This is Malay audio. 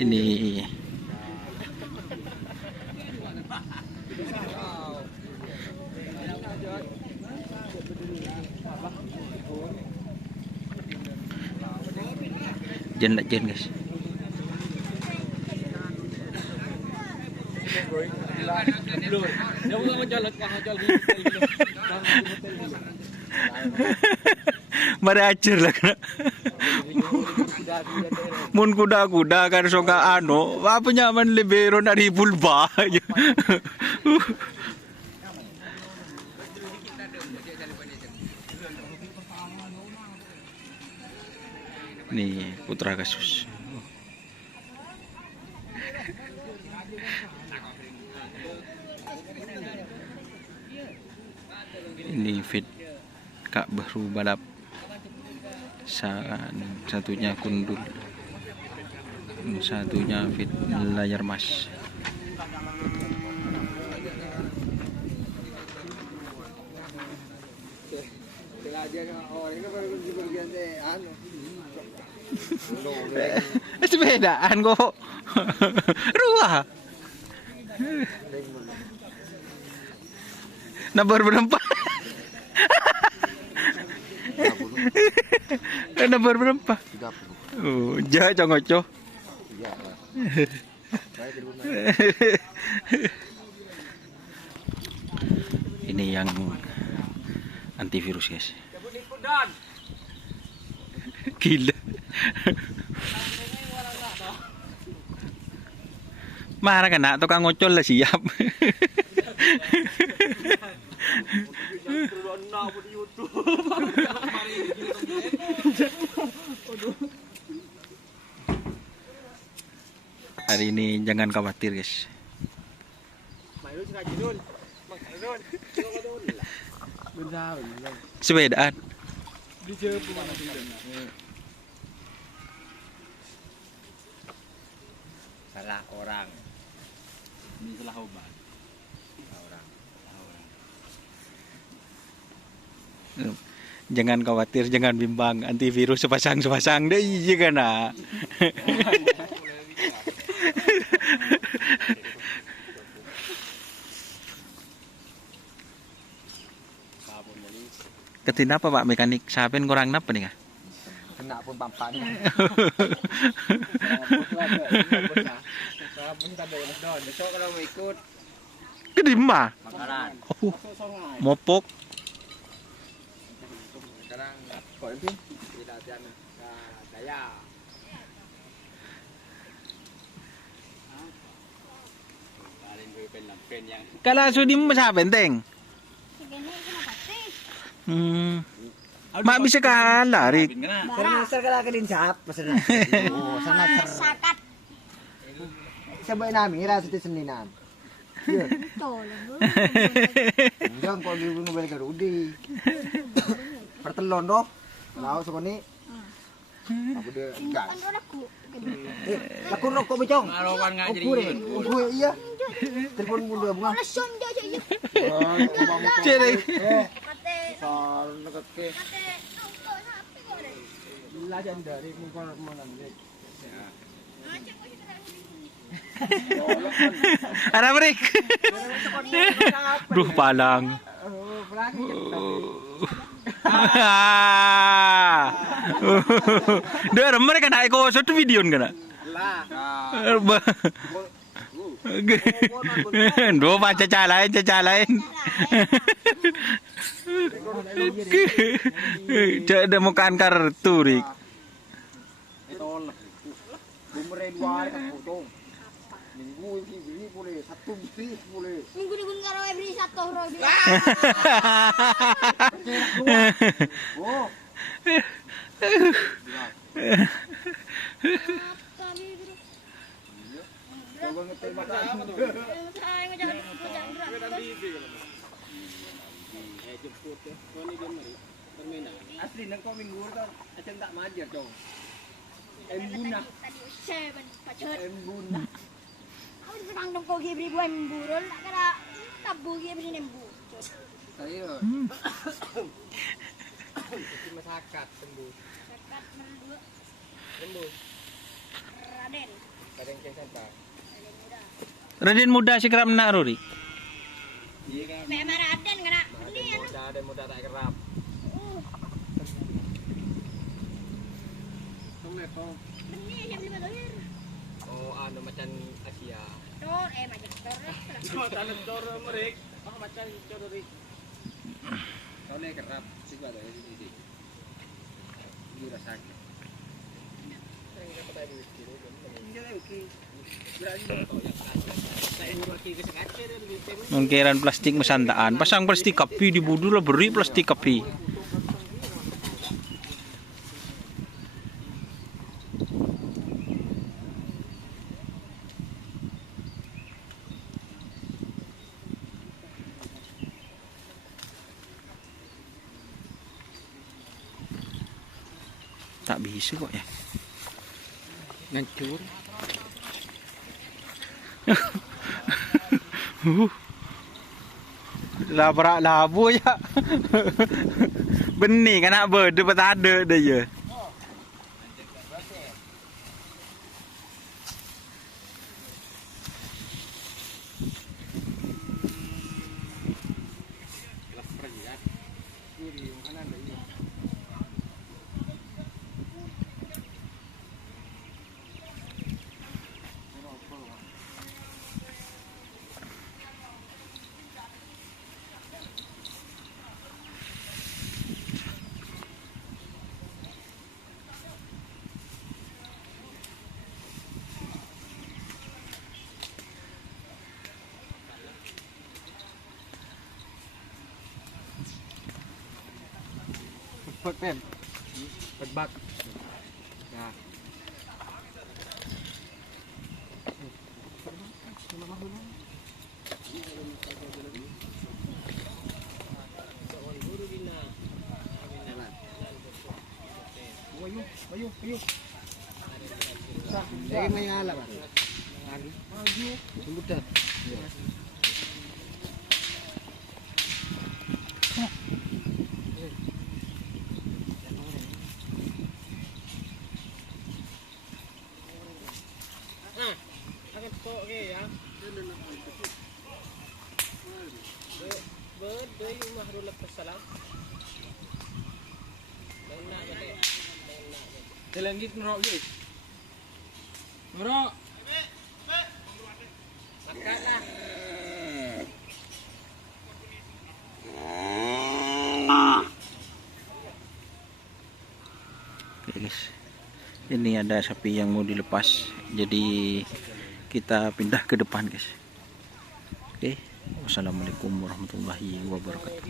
Ini jen guys. Mari ajar lah kena. Mun kuda-kuda kan soka apa nyaman libero dari pulba. Nih putra kasus. Ini fit Kak baru balap, satunya kundul, satunya fit layar mas. Sepedaan kok. Ruah. Nabar berempat. Nabar berempat. 30. Oh, jahat congoco. Ini yang antivirus guys. Gila. Marah kan nak tukang ngocol lah siap. Hari ini jangan khawatir guys. Sepedaan. Salah orang. Ini salah obat. Jangan khawatir, jangan bimbang, antivirus sepasang deh, iya kan nak. Ketin apa Pak mekanik? Sapen kurang napa nih kah? Kena pun pampaknya. Pun tanda don. Besok kalau mau ikut Kedima. makanan. Oh, mopok. Sekarang kok ini tidak jalan daya. Kalau sudim masa benteng. Mak bisa kan lari. Karena sekarang kedin sap pesanan. Oh, sana sakat. Sabay namin ira sa tisninan. Iya. Enggak kok di mobil ka Rudi. Pertelon doh. Lao sa kani. Aku dia enggak. Aku rokok bicong. Ngarokan nga jadi. Aku iya. Telepon muda bunga. Cere. Sal dekat ke. Lajan dari mungkon manan deh. Ada break. Duh palang. Dia mereka naik kok satu video kan? Dua baca calain. Cek demukan kartu rik. Minggu ini boleh, satu bis boleh. Minggu karo every satu roh. Oh. Asli nang kau minggu tu, macam tak majer dong. Embuna. Embuna. Aku senang dong kau gibri buan burol, nak kena tabu gibri nembu. Saya. Masyarakat sembuh. Dekat menurut Sembuh. Raden. Raden muda si kerap nak Ruri. Memang Raden kena. Ini anu. Muda tak kerap. Ini yang beli dolar. Oh, anu macam Asia. Tor, macam tor. Tanam tor merik. Oh, macam tor merik. Kau ni kerap sih ada di. Ini rasanya. Mengkiran plastik mesantaan, pasang plastik kapi di budul lah beri plastik kapi. Tak bisa kok ya. Ngancur. Labrak labu ya. Benih kan nak berdebat ada dah ya. Cepet pen. Bak. Nah. Ayo. Lagi main ala ba? Ayo. Sumbutan. Jalan gitu ngerok je. Ngerok. Makanlah. Oke guys, ini ada sapi yang mau dilepas, jadi kita pindah ke depan guys. Oke, wassalamualaikum warahmatullahi wabarakatuh.